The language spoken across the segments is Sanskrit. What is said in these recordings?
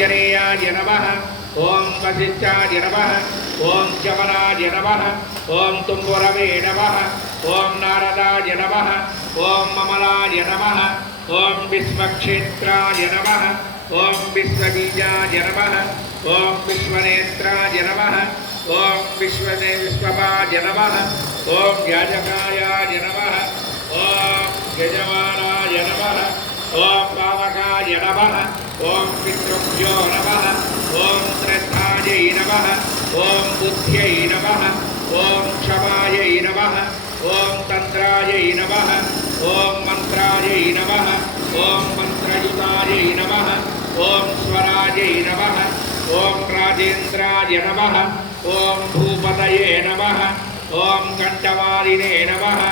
आञ्जनेयाय नमः ॐ वसिष्ठाय नमः ॐ चमनाय नमः ॐ तुम्बुरवे नमः ॐ नारदाय नमः ॐ ममलाय नमः ॐ विश्वक्षेत्राय नमः ॐ विश्वबीजाय नमः ॐ विश्वनेत्राय नमः ॐ विश्वभाय नमः ॐ याजकाय नमः ॐ यजमानाय नमः ॐ पावकाय नमः ॐ पितृभ्यो नमः ॐ श्रद्धायै नमः ॐ बुद्ध्यै नमः ॐ क्षमायै नमः ॐ तन्त्रायै नमः ॐ मन्त्रायै नमः ॐ मन्त्रयुतायै नमः ॐ स्वरायै नमः ॐ राजेन्द्राय नमः ॐ भूपतये नमः ॐ कण्ठमालिने नमः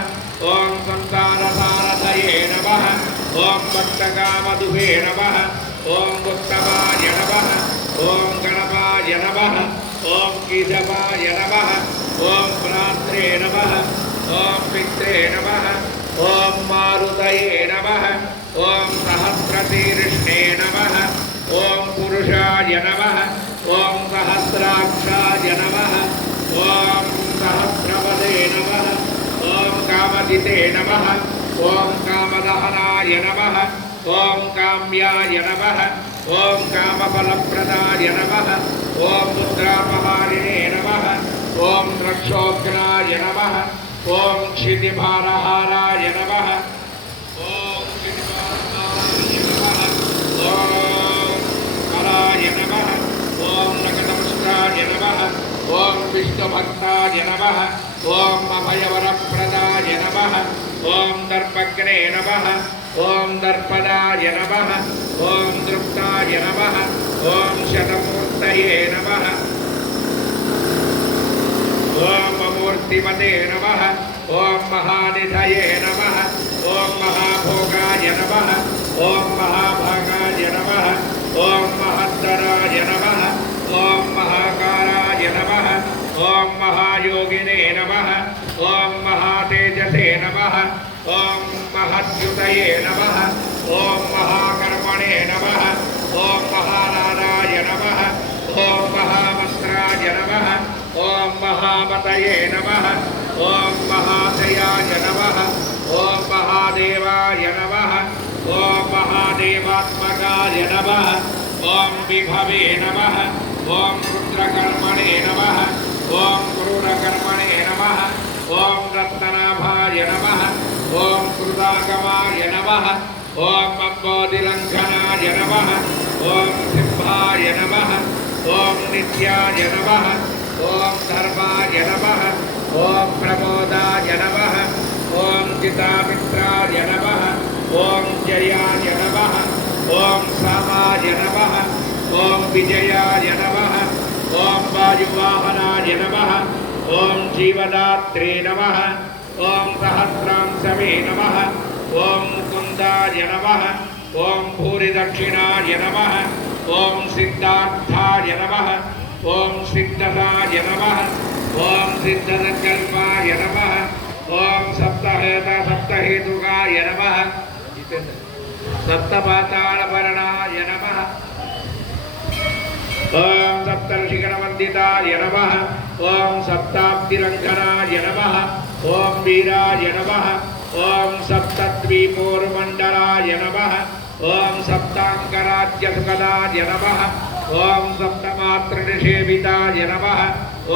ॐ संसारसारथये नमः ॐ भक्तकामधुहे नमः ॐ उत्तमाय नमः ॐ गणपाय नमः ॐ केशवाय नमः ॐ भ्रात्रे नमः ॐ पित्रे नमः ॐ मारुतये नमः ॐ सहस्रशीर्षे नमः ॐ पुरुषाय नमः ॐ सहस्राक्षाय नमः ॐ सहस्रपदे नमः ॐ कामजिते नमः ॐ कामदहनाय नमः ॐ काम्याय नमः ॐ कामफलप्रदाय नमः ॐ मुद्रापहारिणे नमः ॐ रक्षोग्नाय नमः ॐ क्षितिभारहाराय नमः ॐ क्षितिभारहाराय नमः ॐ कराय नमः ॐ नकदमस्त्राय नमः ॐ विष्णुभक्ताय नमः ॐ अभयवरप्रदाय नमः ॐ दर्पग्ने नमः ॐ दर्पदाय नमः ॐ दृप्ताय नमः ॐ शतमूर्तये नमः ॐ मूर्तिमते नमः ॐ महानिधये नमः ॐ महाभोगाय नमः ॐ महाभागाय नमः ॐ महत्तराय नमः ॐ महाकाराय नमः ॐ महायोगिने नमः ॐ महातेजसे नमः ॐ महद्युतये नमः ॐ महाकर्मणे नमः ॐ महानाराय नमः ॐ महामन्त्राय नमः ॐ महामतये नमः ॐ महाशयाय नमः ॐ महादेवाय नमः ॐ महादेवात्मकाय नमः ॐ विभवे नमः ॐ रुद्रकर्मणे नमः ॐ क्रूरकर्मणे नमः ॐ रत्ननाभाय नमः ॐ कृतागमाय नमः ॐ अम्बोधिलङ्घनाय नमः ॐ सिंहाय नमः ॐ नित्याय नमः ॐ धर्माय नमः ॐ प्रमोदाय नमः ॐ चितामित्राय नमः ॐ जयाय नमः ॐ सामाय नमः ॐ विजयाय नमः ॐ वायुवाहनाय नमः ॐ जीवदात्रे नमः ॐ सहस्रांशवे नमः ॐ मुकुन्दाय नमः ॐ भूरिदक्षिणाय नमः ॐ सिद्धार्थाय नमः ॐ सिद्धदाय नमः ॐ सिद्धसङ्कल्पाय नमः ॐ सप्तहेतुकाय नमः सप्तपातालवर्णाय नमः ॐ सप्तर्षिगणवन्दिताय नमः ॐ सप्ताब्दिलङ्घनाय नमः ॐ वीराय नमः ॐ सप्तद्वीपोर्मण्डलाय नमः ॐ सप्ताङ्गराज्यसुखदाय नमः ॐ सप्तमातृनिषेविताय नमः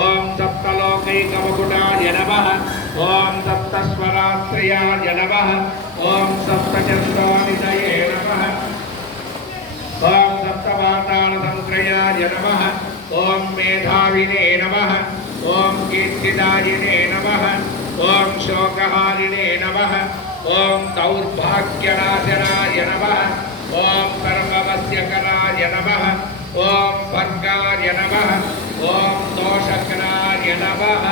ॐ सप्तलोकैकमकुटाय नमः ॐ सप्तस्वरात्र्याय नमः ॐ सप्तचन्द्रानिधये नमः ॐ सप्तपातालसंश्रयाय नमः ॐ मेधाविने नमः ॐ कीर्तिदायिने नमः ॐ शोकहारिणे नमः ॐ दौर्भाग्यनाशनाय नमः ॐ सर्ववस्यकराय नमः ॐ भर्गाय नमः ॐ दोषकराय नमः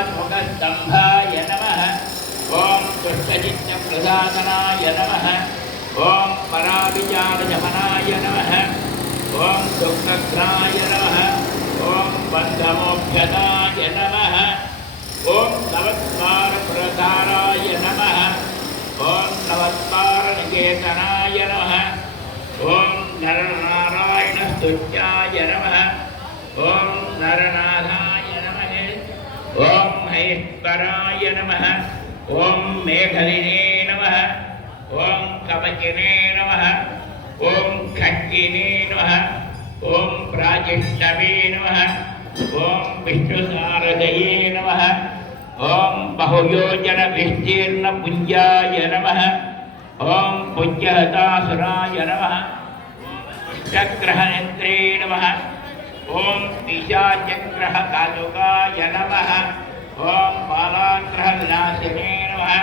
प्रत्यवात्मुखस्तम्भाय नमः ॐ दुष्टचित्तप्रसादनाय नमः ॐ पराविचारशमनाय नमः ॐ दुःखघ्नाय नमः ॐ बन्धमोक्षदाय नमः ॐ चेतनाय नमः ॐ नरनारायणस्तुत्याय नमः ॐ नरनाथाय नमः ॐ महेश्वराय नमः ॐ मेघलिने नमः ॐ कवचिने नमः ॐ खड्गिने नमः ॐ प्राजिष्णवे नमः ॐ विष्णुसारथये नमः ॐ बहुयोजन विस्तीर्ण पुञ्जाय नमः ॐ पुज्यहतासुराय नमः चक्रहनेत्रे नमः ॐ पिशाचग्रहकालुकाय नमः ॐ बालाग्रहविनाशिने नमः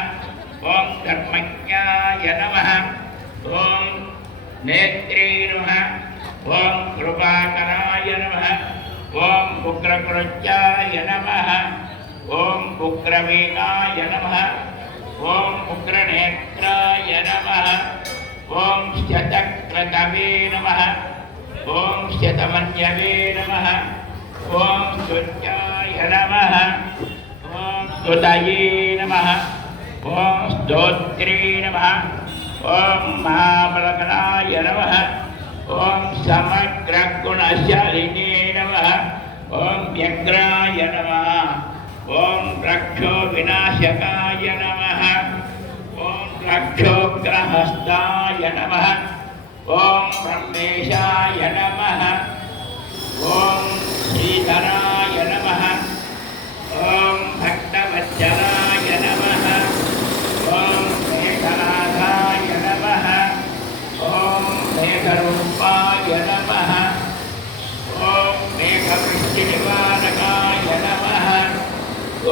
ॐ धर्मज्ञाय नमः ॐ नेत्रे नमः ॐ कृपाकराय नमः ॐ उग्रकृत्याय नमः ॐ उग्रवेगाय नमः ॐ उग्रनेत्राय नमः ॐ शतक्रतवे नमः ॐ शतमन्यवे नमः ॐ स्तुत्याय नमः ॐ स्तुतये नमः ॐ स्तोत्रे नमः ॐ महाबलगणाय नमः ॐ समग्रगुणशालिने नमः ॐ व्यग्राय नमः ॐ रक्षो विनाशकाय नमः ॐ रक्षोग्रहस्ताय नमः ॐ ब्रह्मेशाय नमः ॐ श्रीधराय नमः ॐ भक्तवत्सलाय नमः ॐ मेघनाथाय नमः ॐ मेघरूपाय नमः ॐ मेघवृष्टिनिवारकाय नमः ॐ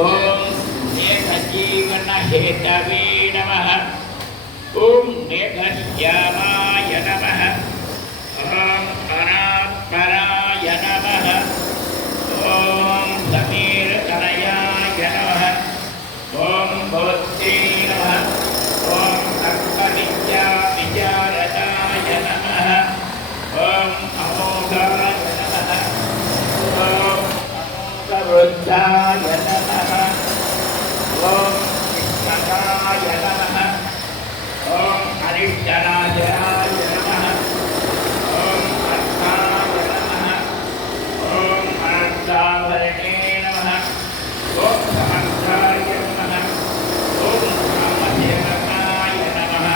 मेघजीवनहेतवे नमः ॐ मेघश्यामाय नमः ॐ परात्पराय नमः ॐ समीरतनयाय नमः ॐ भवत्रे नमः ॐ तर्कविद्याविचारदाय नमः ॐ अमोघाय नमः ॐ अमोघवृद्धाय नमः ॐ कृष्णकाय नमः ॐ अनिष्टनाशयाय नमः ॐ अर्थाय नमः ॐ अनर्थावरणे नमः ॐ समर्थाय नमः ॐ रामसेवकाय नमः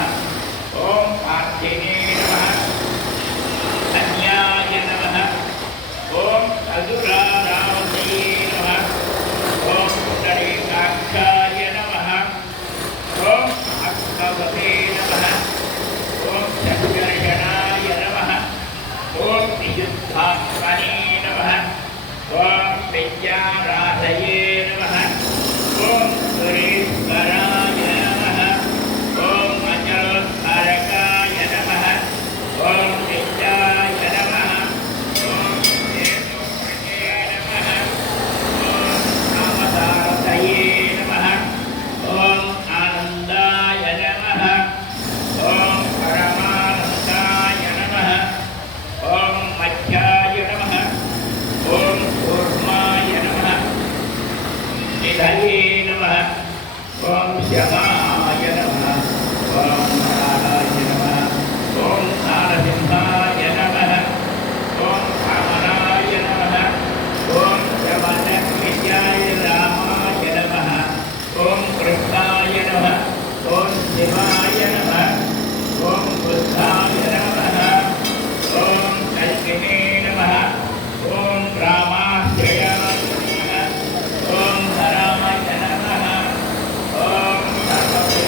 ॐ पार्थिने नमः धन्याय नमः ॐ अधुरारावतये नमः ॐ पुण्डरीकाक्षाय नमः ॐ अक्कवते नमः ॐ शङ्कर्षणाय नमः ॐ विशुद्धात्मने नमः ॐ विद्याराधये नमः ॐ सुरेश्वराय नमः ॐ अचलोत्कारकाय नमः ॐ विद्याय नमः ॐ हेतुप्रजे नमः ॐ नामसारथये नमः ॐ आनन्दाय नमः ॐ परमानन्दाय नमः ॐ मध्याय नमः ॐ कूर्माय नमः निधये नमः ॐ शमाय नमः ॐ नाराय नमः ॐ नारसिंहाय नमः ॐ कामनाय नमः ॐ शमनविद्याय रामाय नमः ॐ कृष्णाय नमः ॐ शिवाय नमः ॐ बुद्धाय नमः ॐ कल्किने नमः ॐ रामाश्रयाय नमः ॐ धराय नमः ॐ सर्वभूताय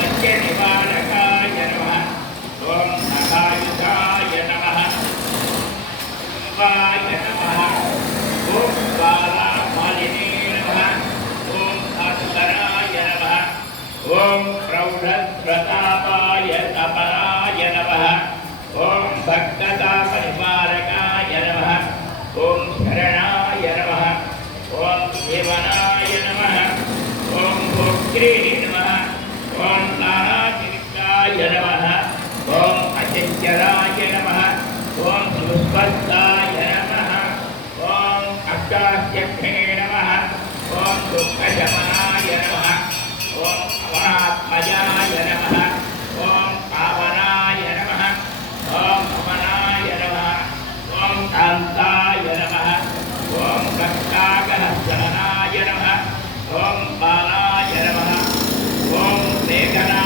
मज्जनिवारकाय नमः ॐ अकायुधाय नमः शिवाय नमः ॐ बालामालिने नमः ॐ भास्कराय नमः ॐ प्रौढप्रतापाय तपराय नमः ॐ भक्ततापनिवारकाय नमः ॐ शरणाय नमः ॐ देवनाय नमः ॐ भोक्त्रे नमः ॐ तारातिरिक्ताय नमः ॐ अचञ्चलाय नमः ॐ सुस्पष्टाय नमः ॐ अष्टास्यक्षे नमः ॐ दुःखशमनाय नमः ॐ अवनात्मजाय नमः ॐ पावनाय नमः ॐ अमनाय नमः ॐ कान्ताय नमः ॐ कष्टागहस्तानाय नमः ॐ बालाय नमः ॐ लेखनाय